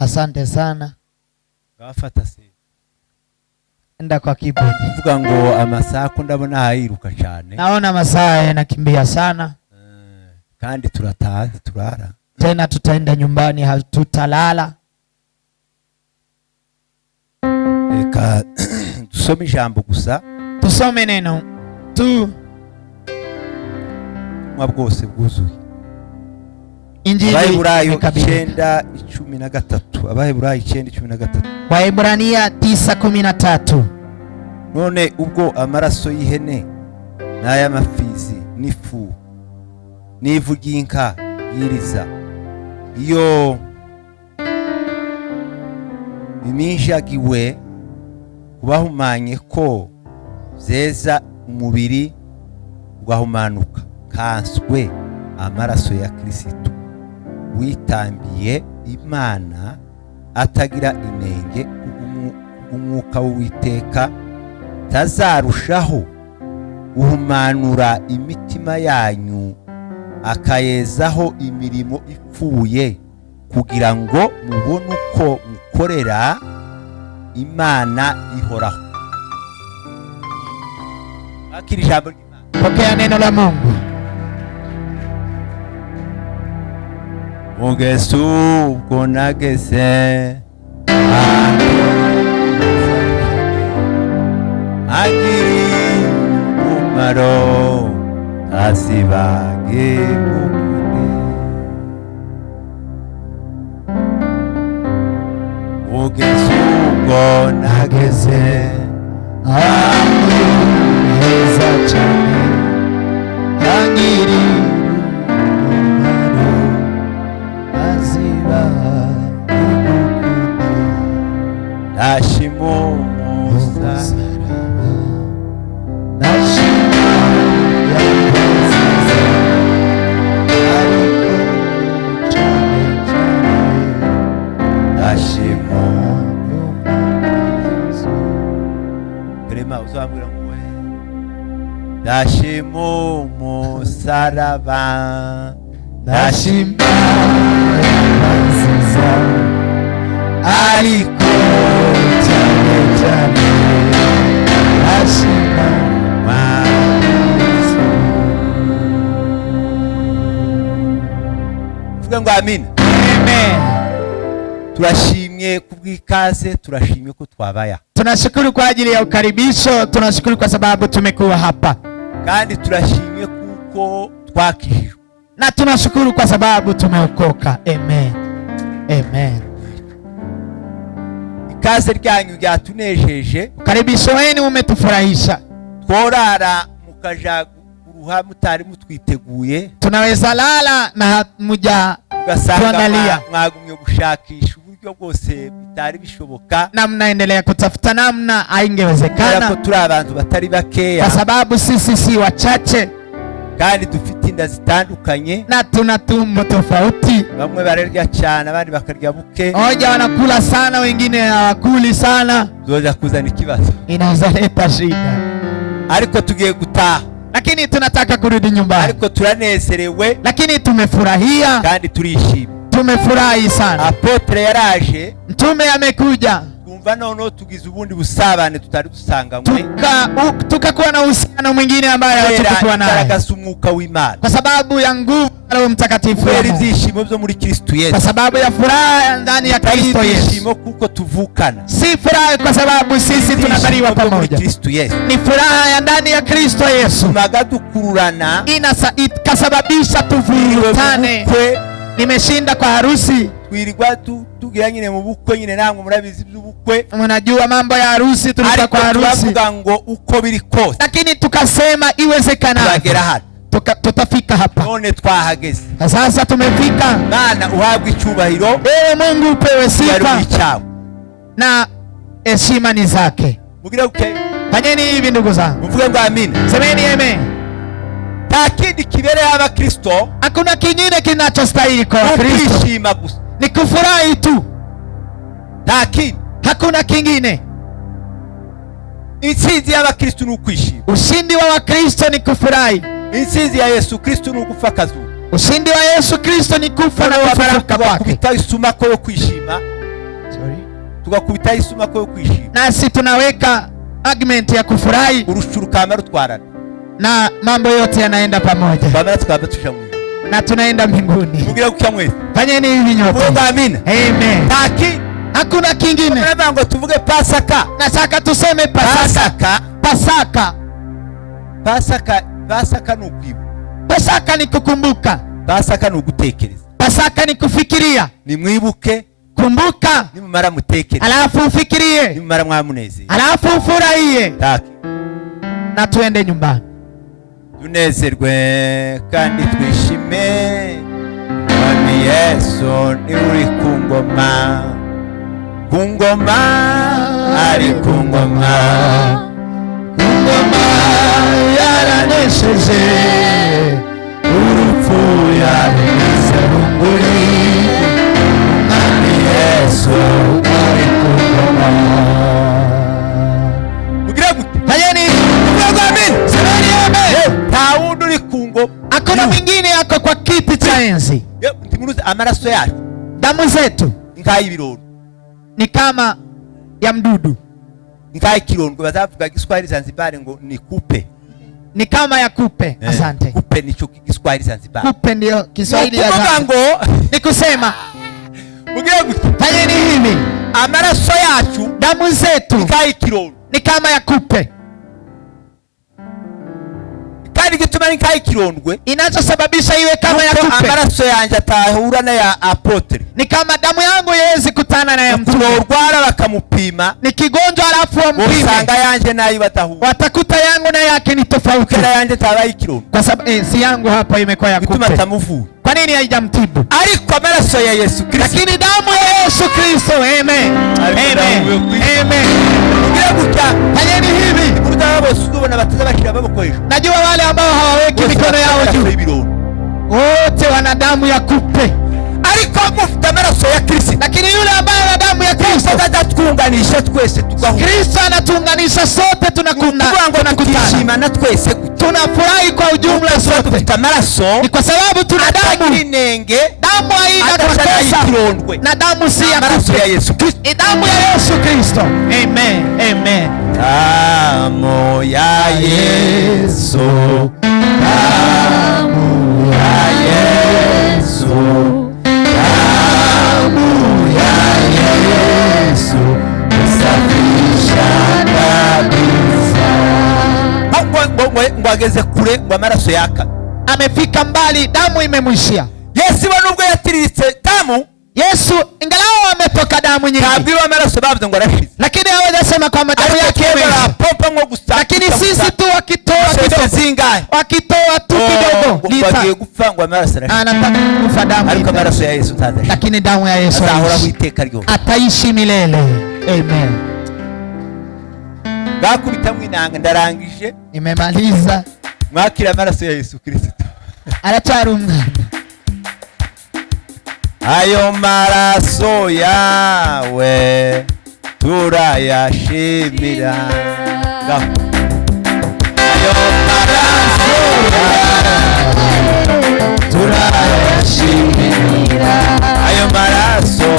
Asante sana. Gafata se. Enda kwa keyboard. Kuvuga ngo amasaha ko ndabona hayiruka cyane. Naona masaa yanakimbia sana. Kandi turataha turara. Tena tutaenda nyumbani, hatutalala. Eka dusome ijambo gusa. Tusome neno tu. Mwabwose bwuzuye. Injili Abaheburayo 9:13. Abaheburayo 9:13. Waebrania 9:13. None ubwo amaraso y'ihene n'ay'amafizi n'ifu n'ivu ry'inka yiriza iyo biminjagiwe kubahumanye ko zeza umubiri ugahumanuka kanswe amaraso ya Kristo witambiye Imana atagira inenge umwuka w'Uwiteka tazarushaho guhumanura imitima yanyu akayezaho imirimo ipfuye kugira ngo mubone uko mukorera Imana ihoraho. Akiri ijambo ry'Imana. Pokea neno la Mungu. Mugesu ubwo nageze agiri umumaro asibage Mugesu ubwo nageze heza cyane agiri umumaro azibaha Nashimo Musa Nashimo Yakoziza Ariko cyane Nashimo Krema uzambwira ngo Nashimo Musaraba Nashimo Yakoziza Ariko cyane Nashimo Vuga ngo amen. Amen. Turashimye kubw'ikaze, turashimye ko twabaya. Tunashukuru kwa ajili ya ukaribisho, tunashukuru kwa sababu tumekuwa hapa. Kandi turashimye kuko twakijijwe. Na tunashukuru kwa sababu tumeokoka. Amen. Amen. Ikaze ryanyu ryatunejeje. Ukaribisho wenu umetufurahisha. Tworara mukaja kuruha mutari mutwiteguye. Tunaweza lala na muja tuangalia. Mwagumye gushakisha uburyo bwose bitari bishoboka. Na mnaendelea kutafuta namna haingewezekana. Ko turi abantu batari bakeya. Kwa sababu sisi si wachache. Kandi dufite inda zitandukanye. Na tuna tumbo tofauti. Bamwe bararya cyane abandi bakarya buke. Hoja wanakula sana wengine hawakuli sana. Zoja kuzana ikibazo. Inaweza leta shida. Ariko tugiye gutaha. Lakini tunataka kurudi nyumbani. Ariko turanezerewe. Lakini tumefurahia. Kandi turishimye. Tumefurahi sana. Apotre yaraje. Mtume amekuja. Kumva noneho tugize ubundi busabane tutari dusanganywe. Tukakuwa na uhusiano mwingine ambaye hatukuwa naye. Karagasa umwuka w'Imana. Kwa sababu ya nguvu ya Roho Mtakatifu. Kubera ibyishimo byo muri Kristo Yesu. Kwa sababu ya furaha ndani ya Kristo Yesu. Ibyishimo kuko tuvukana. Si furaha kwa sababu sisi tunazaliwa pamoja. Ni furaha ya ndani ya Kristo Yesu. Magadukururana. Ikasababisha tuvutane. Nimeshinda kwa harusi. Twirirwa tugira nyine mu bukwe nyine namwe murabizi by'ubukwe. Mnajua mambo ya harusi, tulikuwa kwa harusi. Tukavuga ngo uko biri kose. Lakini tukasema iwezekana. Turagera hano. Tutafika hapa. None twahageze. Sasa tumefika. Bana uhabwe icyubahiro. Ewe Mungu upewe sifa. Na heshima ni zake. Mugira uke. Fanyeni hivi ndugu zangu. Mvuge ngo amen. Semeni amen. Takidi kibere aba Kristo. Hakuna kingine kinachostahili kwa Kristo. Kushima gusa. Ni kufurahi tu. Takidi. Hakuna kingine. Intsinzi y'abakristo ni ukwishima. Ushindi wa Wakristo ni kufurahi. Intsinzi ya Yesu Kristo ni ukufa kazu. Ushindi wa Yesu Kristo ni kufa na kufufuka kwake. Kubita isuma ko yo kwishima. tugakubita isuma ko kwishima, nasi tunaweka argument ya kufurahi, urusheho Kamaraso twarana, na mambo yote yanaenda pamoja, na tunaenda mbinguni. Mugira kucyamwe, fanyeni hivi nyote. Amina. Amen. Taki hakuna kingine. Ngo tuvuge Pasaka. Nataka tuseme Pasaka. Pasaka. Pasaka. Pasaka ni ukwibuka. Pasaka ni kukumbuka. Pasaka ni ugutekereza. Pasaka ni kufikiria. Ni mwibuke, kumbuka, ni mumara mutekereza, alafu ufikirie, ni mumara mwamuneze, alafu ufurahie. Taki na tuende nyumbani. Tunezerwe kandi twishime, Mwami Yesu ni uri kungoma, kungoma ari kungoma, kungoma yaranesheje, urupfu yareze runguri, Mwami Yesu ari kungoma. Mugira gute? Fanyeni amen. Semeni amen. Taudu uri kungoma. Hakuna mwingine yako kwa kiti cha enzi. Timuruza amaraso yacu, damu zetu nk'ay'ibirondwe, ni kama ya mdudu, nk'ay'ikirondwe. Bazavuga Kiswahili Zanzibar ngo ni kupe, ni kama ya kupe. Asante. Kupe nicho Kiswahili Zanzibar. Kupe ndio Kiswahili ya Bigango. Ni kusema mugira gute? Fanyeni hivi, amaraso yacu, damu zetu nk'ay'ikirondwe, ni kama ya kupe. Kandi gituma ni nk'ay'ikirondwe, inachosababisha iwe kama ya kupe, amaraso yanjye atahura na ya apotre, ni kama damu yangu yezi kutana na ya mtume. Urwara bakamupima, ni kigonjwa alafu wampime, usanga yanjye nayo batahura, watakuta yangu na yake ni tofauti. Kila yanjye tabaye ikirondwe, kwa sababu si yangu hapa imekuwa ya kupe. Gituma tamuvu. Kwa nini haijamtibu? Ariko amaraso ya Yesu Kristo, lakini damu ya Yesu Kristo. Amen. Amen. Amen. Mugira gutya. Fanyeni hivi. Najua wale ambao hawaweki mikono yao juu, wote wana damu ya kupe. Ariko mufite amaraso ya Kristo, lakini yule ambaye ana damu ya Kristo atatuunganisha twese tugahuza. Kristo anatuunganisha sote, tunakutana, tunafurahi kwa ujumla sote. Amaraso ni kwa sababu tuna damu. Damu haina makosa, na damu si ya kupe, ni damu ya Yesu Kristo. Amen. Amen. Damu ya Yesu, damu ya Yesu, damu ya Yesu isafisha kabisa. Ngwageze kure, ngo amaraso yaka, amefika mbali, damu imemwishia. Yesu nubwo yatiritse damu, Yesu ingalao ametoka damu nyingi, kabwiwa amaraso bavuze ngo arashize, lakini hawajasema kwamba damu yake imeisha. Lakini sisi tu wakitoa tu kidogo, bagiye gupfa ngo amaraso arashize, anataka kufa damu, ariko amaraso ya Yesu tadashize, lakini damu ya Yesu azahora witeka ryo, ataishi milele. Amen. Gakubita mwinanga, ndarangije, nimemaliza. Mwakira amaraso ya Yesu Kristo. Aracyari umwana. Ayo maraso yawe turayashimira. Ayo maraso yawe turayashimira. Ayo maraso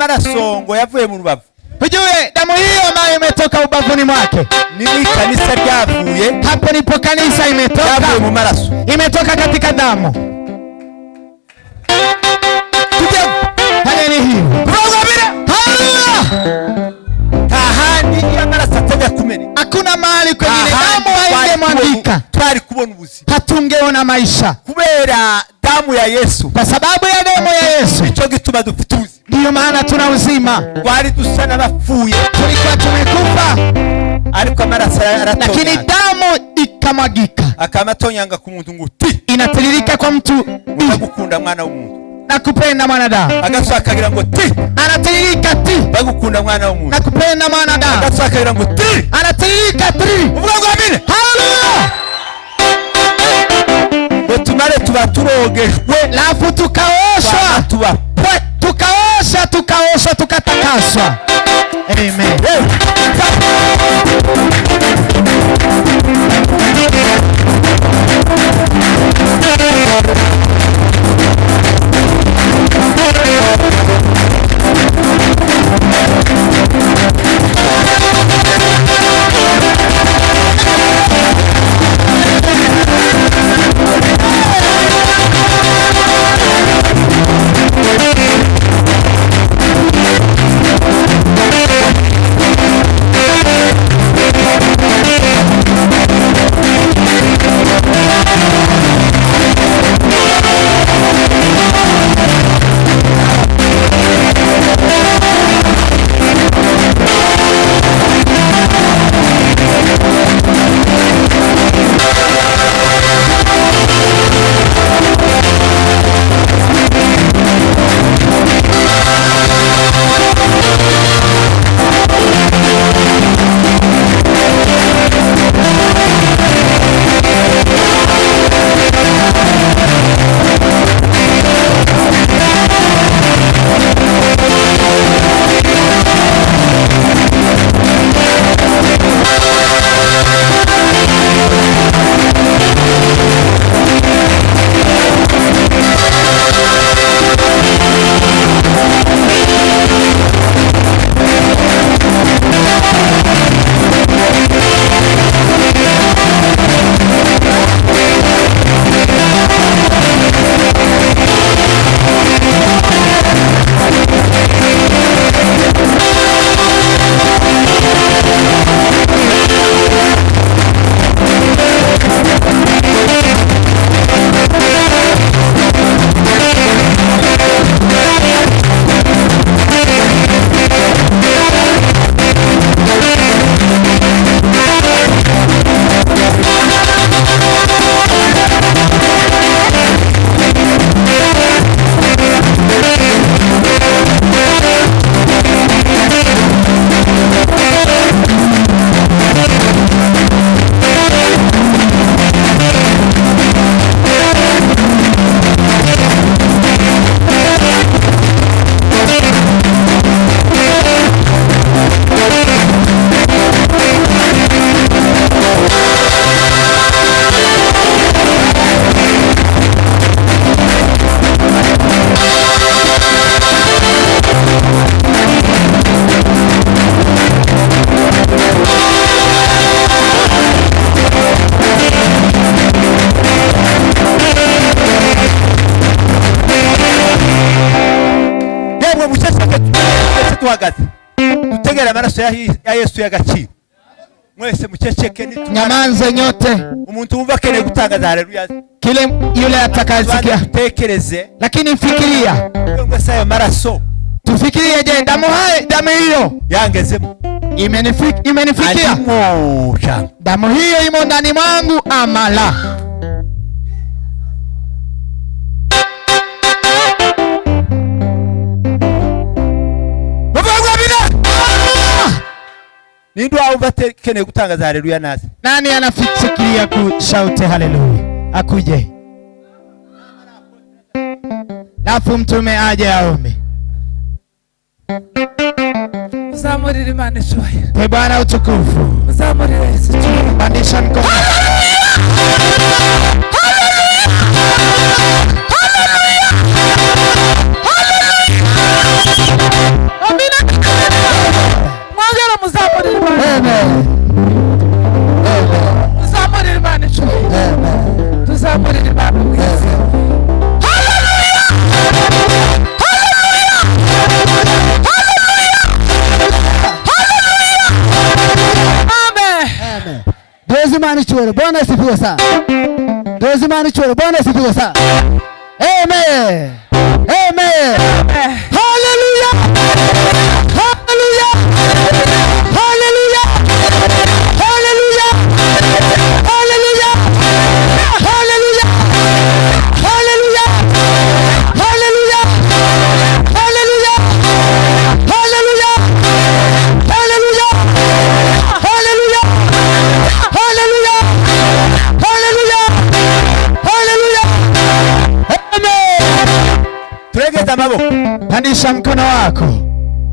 maraso ngo yavuye mu rubavu. Ujue damu hiyo ambayo imetoka ubavuni mwake Ni kanisa ryavuye. hapo nipo kanisa imetoka. Yavuye mu maraso. Imetoka katika damu. Haleluya. Haleluya. Tahani ya maraso atajya kumene. Hakuna mahali kwingine damu haingemwagika twari kubona ubuzima. Hatungeona maisha. Kubera damu ya Yesu. Kwa sababu ya damu ya Yesu. Nico gituma dufite ubuzima. Ndiyo maana tuna uzima. Twari dusa n'abapfuye. Tulikuwa tumekufa. Ariko amaraso aratoka. Lakini damu ikamwagika. Akamatonyanga ku muntu nguti. Inatiririka kwa mtu. Bagukunda mwana w'umuntu. Nakupenda mwanadamu. Agaso akagira ngo ti. Anatiririka ti. Bagukunda mwana w'umuntu. Nakupenda mwanadamu. Agaso akagira ngo ti. Anatiririka ti. Uvuga ngo amine. Haleluya. Tumare tuba turogejwe. Lafu tukaoshwa. Tukaoshwa tukatakaswa. Amen. tuhagaze dutegera amaraso ya Yesu y'agaciro. Mwese mukeceke nyamanze nyote. Umuntu wumva akeneye gutangaza haleluya, kile yule atakayesikia. Tekereze, lakini fikiria ngo sayo maraso. Tufikirie, je, damu hiyo yangezemo imenifikia? Damu hiyo imo ndani mwangu ama la? Nindu wumva akeneye gutangaza haleluya nazi? Nani anafikiria kushaute haleluya? Akuje. Lafu mtume aje aombe. Zamurira Imana ishoye. Pe Bwana utukufu. Zamurira Yesu. Pandisha mkono. Hallelujah! Hallelujah! Hallelujah! icyubahiro. Bwana asifiwe sana. Duheze Imana icyubahiro. Bwana asifiwe sana. Amen. Amen. Hallelujah. Hallelujah. Hallelujah. Hallelujah. Hallelujah. Hallelujah. Hallelujah. Hallelujah. Hallelujah. Hallelujah. Hallelujah. Hallelujah. Hallelujah. Hallelujah. Hallelujah. Amen. Turegeza amaboko. Pandisha mkono wako.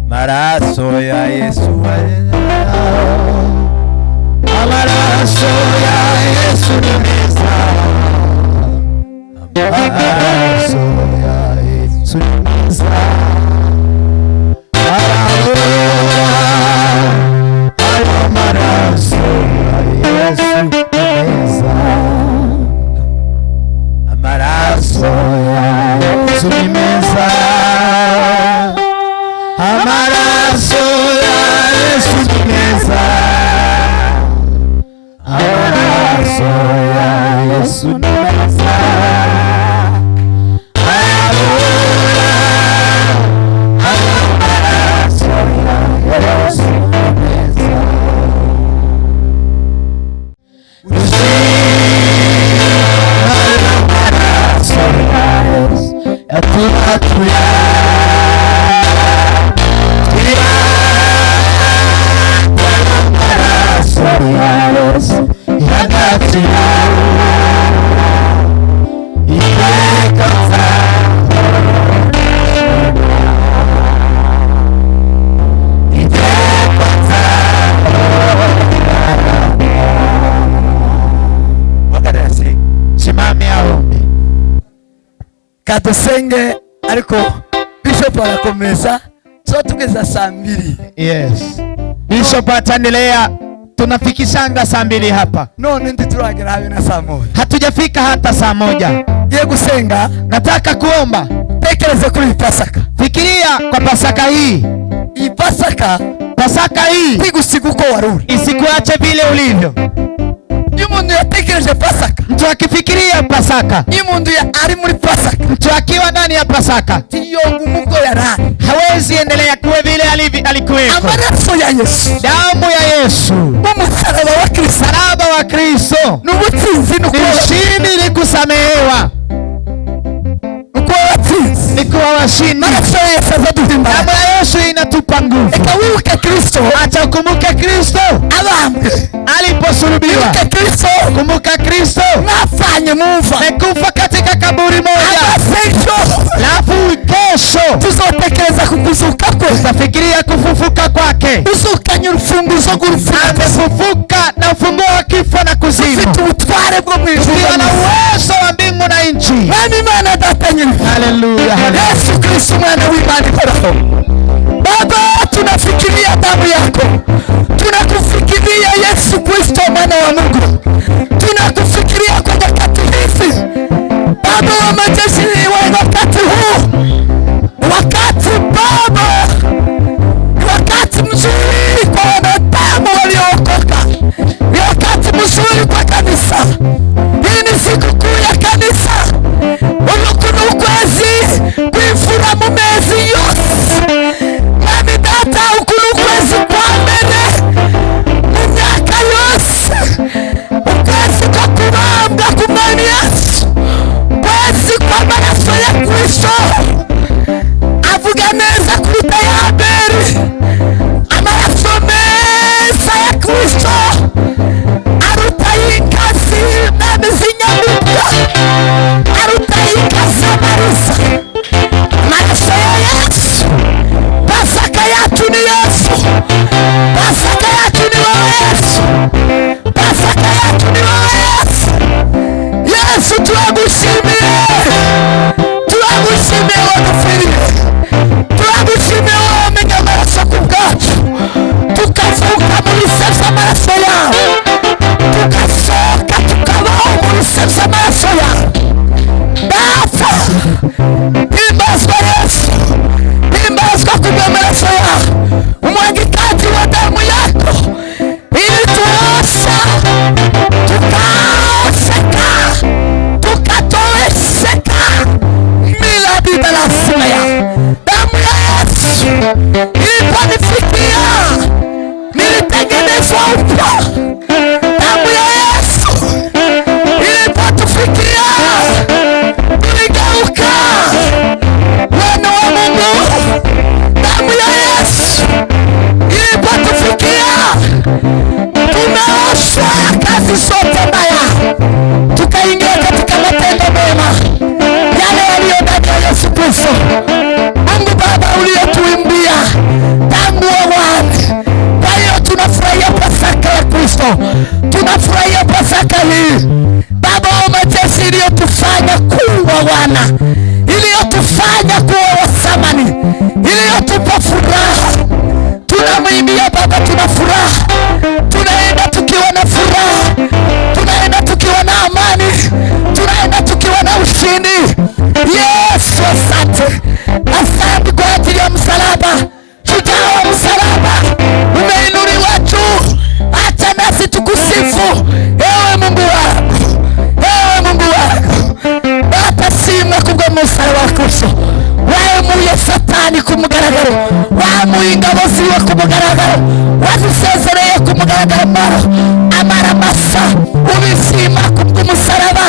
Maraso ya Yesu. Amaraso ya Yesu ni meza. Amaraso ya Yesu ni meza. Amaraso ya Yesu ni meza. Amaraso ya Yesu ni meza. Amaraso ya Yesu ni meza. Amaraso ya Yesu ni meza. Amaraso ya Yesu ni meza. Amaraso ya Yesu yatuhatuya. Kadusenge ariko Bishop arakomeza so tugeza saa 2. Yes. Bishop ataendelea, tunafikishanga saa 2 hapa. None ndi turagera habi na saa 1. Hatujafika hata saa 1. Ye gusenga, nataka kuomba. Tekereza kuri Pasaka. Fikiria kwa Pasaka hii. Hii Pasaka, Pasaka hii igusiga uko waruri. Isikuache vile ulivyo. Umuntu yatekereje Pasaka. Mtu akifikiria Pasaka. Umuntu ari muri Pasaka. Mtu akiwa ndani ya Pasaka. Tiyo umugo yarani. Hawezi endelea kuwa vile alikuwepo. Amaraso ya Yesu. Damu ya Yesu. Umusaraba wa Kristo. Msalaba wa Kristo. N'ubutsinzi n'ushindi ni kusamehewa. Ni kuwa washindi. Damu ya Yesu inatupa nguvu. Eka Kristo. Acha ukumbuke Kristo. Abambwe. Aliposulubiwa. Kristo. Kumbuka Kristo. Nafanye muva. Mekufa katika kaburi moja. Alafu kesho tuzotekereza kukuzuka kwe. Tutafikiria kufufuka kwake. Uzukanye urufunguzo rw'urupfu. Amefufuka na ufunguo wa kifo na kuzimu. Ufite ubutware bwo mu ijuru. Ana uwezo wa mbingu na nchi. Nani Imana data nyine. Haleluya. Yesu Kristo mwana w'Imana ikoraho. Baba, tunafikiria damu yako. Tunakufikiria Yesu Kristo mwana wa Mungu. Tunakufikiria kwa wakati hizi. Baba wa majeshi, wa wakati huu. Wakati Baba, wakati mzuri kwa wanadamu waliookoka. Ni wakati mzuri kwa kanisa. Hii ni siku kuu ya kanisa. Ulukunu ukwezi kuifura mu mezi yose. Nami data ukunu ukwezi kwa mbele mu myaka yose. Ukwezi kwa kubambwa kumani Yesu. Ukwezi kwa maraso ya Kristo. Avuga neza kuruta ya Abeli. Amaraso meza ya Kristo aruta y'inkazi na Bwana, iliyotufanya kuwa wa thamani, iliyotupa furaha. Tunamwimbia Baba, tuna furaha, tunaenda tukiwa na furaha, tunaenda tukiwa na amani, tunaenda tukiwa na ushindi. Yesu, asante. Asante kwa ajili ya msalaba. Shujaa wa msalaba, umeinuliwa juu. Acha nasi tukusifu. Ewe Mungu wangu, ewe Mungu wangu, batashimwa kubw'umusaraba wa Kristo. Wamuye Satani ku mugaragaro, wamuye ingabo ziwe ku mugaragaro, wazisezereye ku mugaragaro. Amara masa ubishima kubw'umusaraba,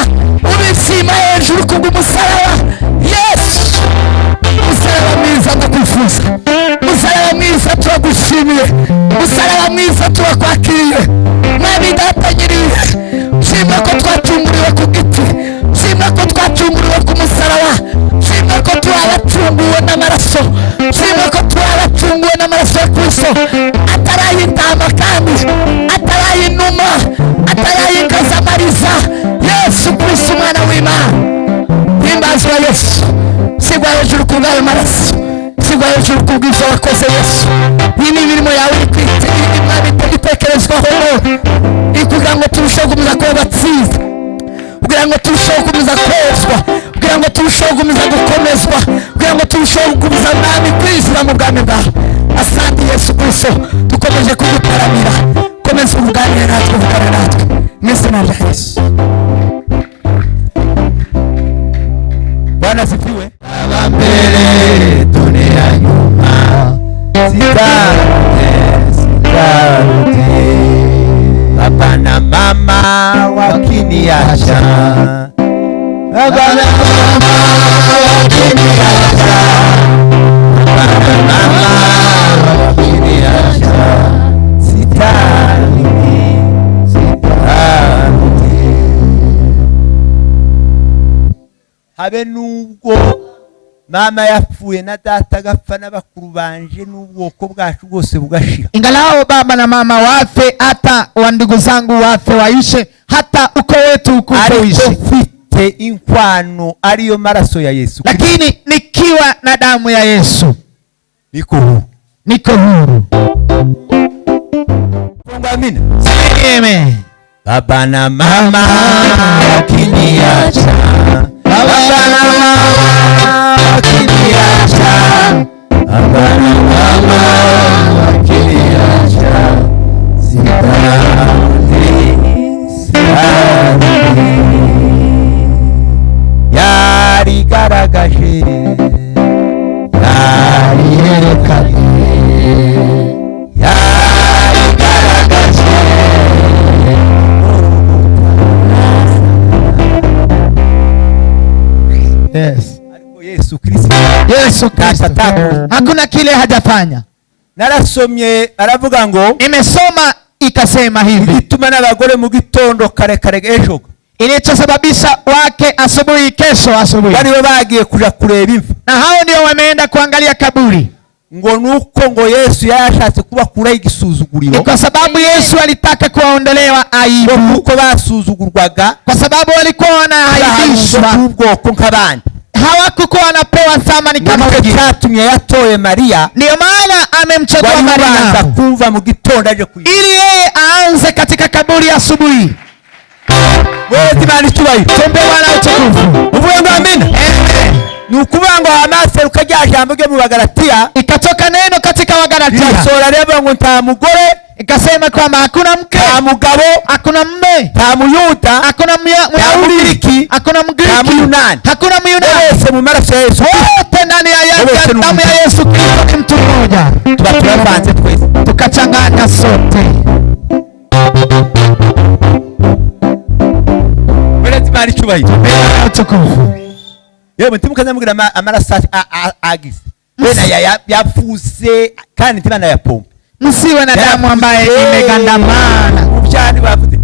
ubishima hejuru kubw'umusaraba. Yesu, umusaraba mwiza ndakwifuza, umusaraba mwiza turagushimiye, umusaraba mwiza turakwakiriye. Mwami Data nyiribihe, shimwe ko twacunguriwe ku giti, shimwe ko twacunguriwe ku musaraba, shimwe ko twabacunguwe n'amaraso, shimwe ko twabacunguwe n'amaraso ya Kristo. Ataraye intama kandi ataraye inuma, ataraye ingazamariza. Yesu Kristo umwana w'Imana, himbazwa Yesu. Sigwa hejuru kubw'ayo maraso, sigwa hejuru kubw'ivyo wakoze Yesu. Iyi ni imirimo yawe itekerezwaho kugira ngo turusheho gukomeza kuba batsinze, kugira ngo turusheho gukomeza kwezwa, kugira ngo turusheho gukomeza gukomezwa, kugira ngo turusheho gukomeza Mwami kwizira mu bwami bwawe. Asante Yesu Kristo, dukomeje kugutaramira. Komeza uvuganire natwe, uvugane natwe mu izina rya Yesu. Bwana asifiwe. Baba mbele, dunia nyuma, sitarudi. Baba na mama wakiniacha, baba na mama wakiniacha, baba na mama wakiniacha, sitarudi. Habe nubwo mama yapfuye na data agapfa n'abakuru banje n'ubwoko bwacu bwose bugashira, ingalao baba na mama wafe, hata wa ndugu zangu wafe waishe, hata uko wetu ukuishe, mfite inkwano ariyo maraso ya Yesu, lakini nikiwa na damu ya Yesu niko huru. Amina. Amen. Baba na mama wakiniacha, baba na mama wakiniacha, baba na mama wakiniacha, sitarudi. Yarigaragaje, yariyerekanye, Yes. Yesu Kristo, Yesu Kristo hakuna kile hajafanya. Narasomye aravuga ngo, nimesoma ikasema hivi, igituma n'abagore mu gitondo kare kare ejo, ilichosababisha wake asubuhi, kesho asubuhi bari bagiye kuja kureba imva, na hao ndio wameenda kuangalia kaburi. Ngo nuko ngo Yesu yashatse kubakura igisuzuguriro, ni kwa sababu Yesu alitaka kuondolewa aibu, nuko basuzugurwaga, kwa sababu walikuwa wanaaibishwa ubwoko nk'abandi, hawakuwa wanapewa thamani kama wengine. Cyatumye yatoye Maria, ndio maana amemchagua Maria kuva mu gitondo aje kuyiba, ili yeye aanze katika kaburi asubuhi. Wewe Imana itubaye, tumbe Bwana utukufu. uvuye ngo amina. Amen. Nukubango Hamase ukajya jambo ryo mu Bagalatia, ikatoka neno katika Wagalatia, sura rero ngo nta mugore, ikasema kwamba hakuna mke, nta mugabo, hakuna mme, nta muyuda, hakuna Myahudi, hakuna Mgiriki, nta Muyunani, hakuna Myunani, bose mu maraso ya Yesu, wote ndani ya damu ya Yesu Kristo ni mtu mmoja. Tubavanze twese, tukachanganya sote. Wewe Imana icyubaye, utukufu. Yewe mutimukaza mugira amaraso agise, bena yafuze kandi ntibana yapompa, msiwe na damu ambaye imegandamana. Ubyani bavuze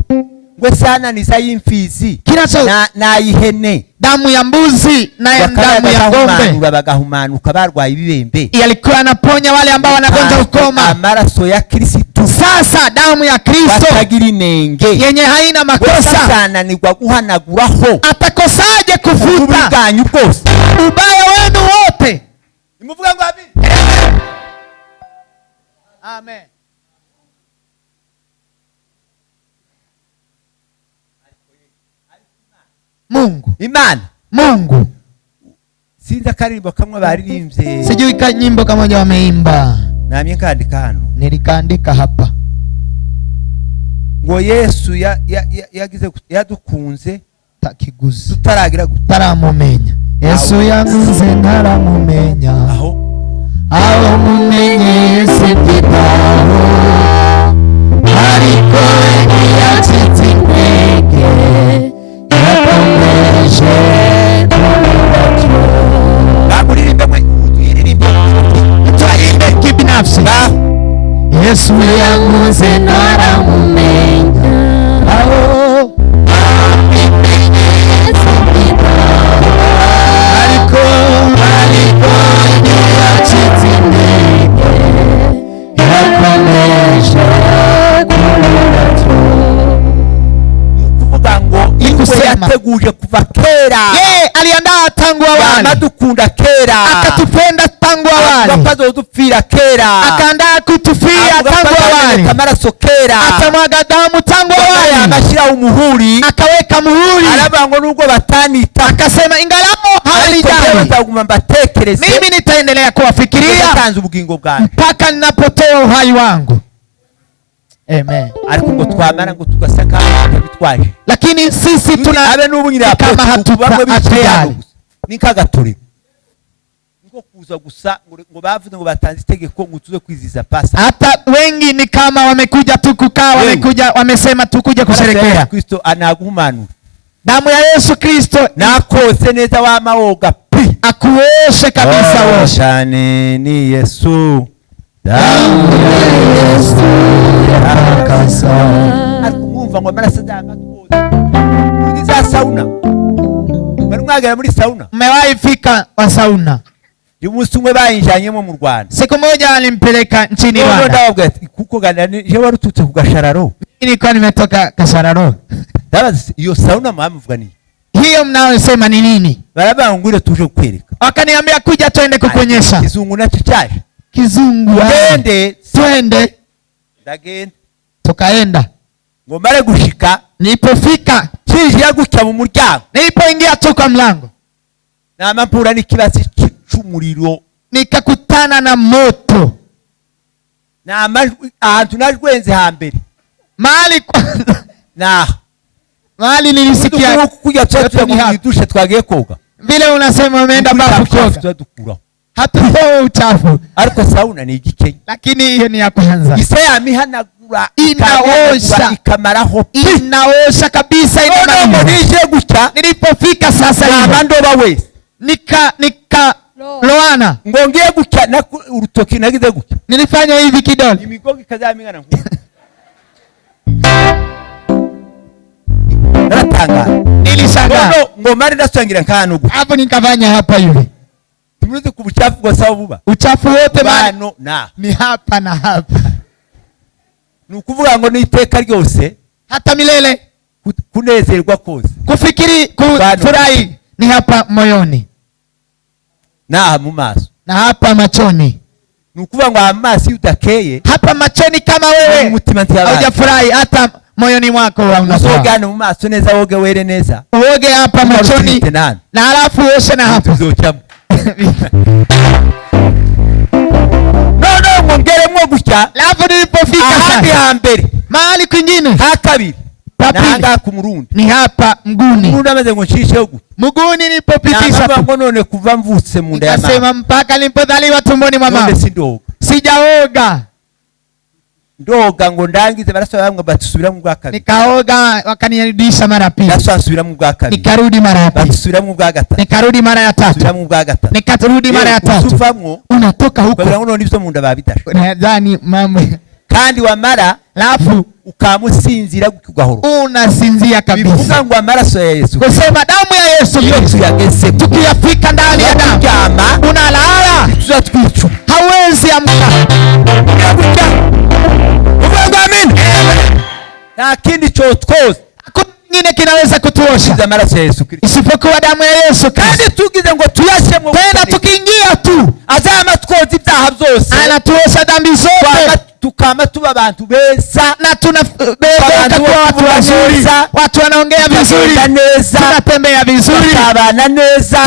ngo sana niza y'imfizi kinacho na ihene damu ya mbuzi na damu ya ng'ombe bagahumanuka barwaye ibibembe yalikuwa yanaponya wale ambao wanagonja ukoma. Amaraso ya Kristo, Sasa damu ya Kristo batagira inenge yenye haina makosa sananirwa guhanaguraho. atakosaje kufuta ubwiganyu bwose ubaya wenu wote? Nimuvuga ngo amen. Amen. Mungu sinza karirimbo kamwe baririmbye, sijui nyimbo kamoja wameimba, namye kandika hano, nilikaandika hapa ngo Yesu yagize yadukunze takiguzi tutaragira taramumenya. Yesu yankunze ntaramumenya, aho mumenye sititaho, ariko yacitse intege yakomeje kumurajyo. Bakuririmbe mwe tuyiririmbe tuyiririmbe kibinafsi. Yesu yankunze ntaramumenya, aho mumenye sititaho, ariko yacitse intege yakomeje kumurajyo. kuvuga ngo iwe yateguje kuva kera, aliandaa tangu awali, amadukunda kera, akatupenda tangu awali, akazodupfira kera, akaandaa kutufia tangu awali, Kamaraso kera, atamwaga damu tangu awali, akashira umuhuri, akaweka muhuri, arabango nubwo batanita, akasema ingalamo hawalijali, mimi nitaendelea kuwafikiria mpaka ninapotoa uhai wangu. Amen. Ariko ngo twamara ngo tugasaka bitwaje, lakini sisi tuna abe n'ubunyira kama hatujali nikagature ngo kuza gusa ngo bavuze ngo batanze itegeko ngo tuze kwiziza pasa. Hata wengi ni kama wamekuja tu kukaa, wamekuja wamesema tukuje kusherekea. Kristo anaguhumanura, damu ya Yesu Kristo nakose neza wa mawoga akuoshe kabisa wote. Shane ni Yesu, damu ya Yesu yakasa. Akumva ngo amaraso danga twose ni za sauna. Mwagera muri sauna, mmewahi fika wa sauna? Umunsi umwe bayinjanyemo mu Rwanda, siku moja alimpeleka nchini Rwanda, kuko ganani je warututse ku gashararo, nilikuwa nimetoka Kashararo. Iyo sauna mwamuvuga ni hiyo mnaosema ni nini? Barabangwire tuje kukwereka, wakaniambia kuja twende kukuonyesha. Kizungu nacho cyaje, kizungu twende, ndagenda tukaenda. Ngo mare gushika, nilipofika kije gutya mu muryango, nilipoingia tu kwa mlango, na mampura nikibasi cy'umuriro, nikakutana na moto na amajwi ahantu najwenze hambere mahali nilisikia kuja dushe twagiye koga, vile unasema umeenda bafu koga, hata huo uchafu. Ariko sauna ni igikenya, lakini hiyo ni ya kwanza. Isaya mihanagura inaosha, ikamaraho, inaosha kabisa. Nije gutya, nilipofika sasa hivi abandoba wese nika loana ngongiye gutya na urutoki nagize gutya, nilifanya hivi kidole, imigongo ikazamingana nkuko naratanga, nilishangaa ngo mari ndasangira nkano gutya, hapo nikafanya hapa hivi. Tumuze ku buchafu kwa sababu buba uchafu wote bano na ni hapa na hapa, nukuvuga ngo niteka ryose, hata milele kunezererwa kose, kufikiri kufurahi ni hapa moyoni na mu maso na hapa machoni. Nukuvuga ngo amaso utakeye hapa machoni, kama wewe hujafurahi hata moyoni mwako unafurahi. Usogane mu maso neza, woge were neza, uoge hapa machoni na halafu uoshe na hapa no ngeremwo gutya. Lafu nilipofika sasa hambere mahali kwingine hakabiri nanga ku Murundi ni hapa mguni, Murundi amaze ngo nshishe huko muguni nilipopitisha ngo none kuva mvutse mu nda ya mama, nasema mpaka nilipodhaliwa tumboni mwa mama sijaoga, ndoga ngo ndangize barasaba bamwe batusubira mu bwa kabiri, nikaoga wakanirudisha mara pili, nasubira mu bwa kabiri, nikarudi mara ya pili, batusubira mu bwa gatatu, nikarudi mara ya tatu, nasubira mu bwa gatatu, nikarudi mara ya tatu. Usuvamwo unatoka huko kwa ngo none ibyo mu nda babidashe, nadhani mama kandi wamara alafu ukamusinzira gukugahoro unasinzia kabisa. bivuga ngo amaraso ya Yesu, Kusema damu ya Yesu Kristo yageze tukiyafika ndani ya damu kama unalala tuzatwicu hawezi amka. amen. Nta kindi cyo twoza Kingine kinaweza kutuosha amaraso ya Yesu Kristo isipokuwa damu ya Yesu Kristo. kandi tugize ngo tuyashemwe Tena tukiingia tu azama twoza ibyaha byose, anatuosha dhambi zote, tukama tuba abantu beza na tunabeba kwa watu wazuri, watu wanaongea vizuri, tunatembea vizuri, tunabana neza,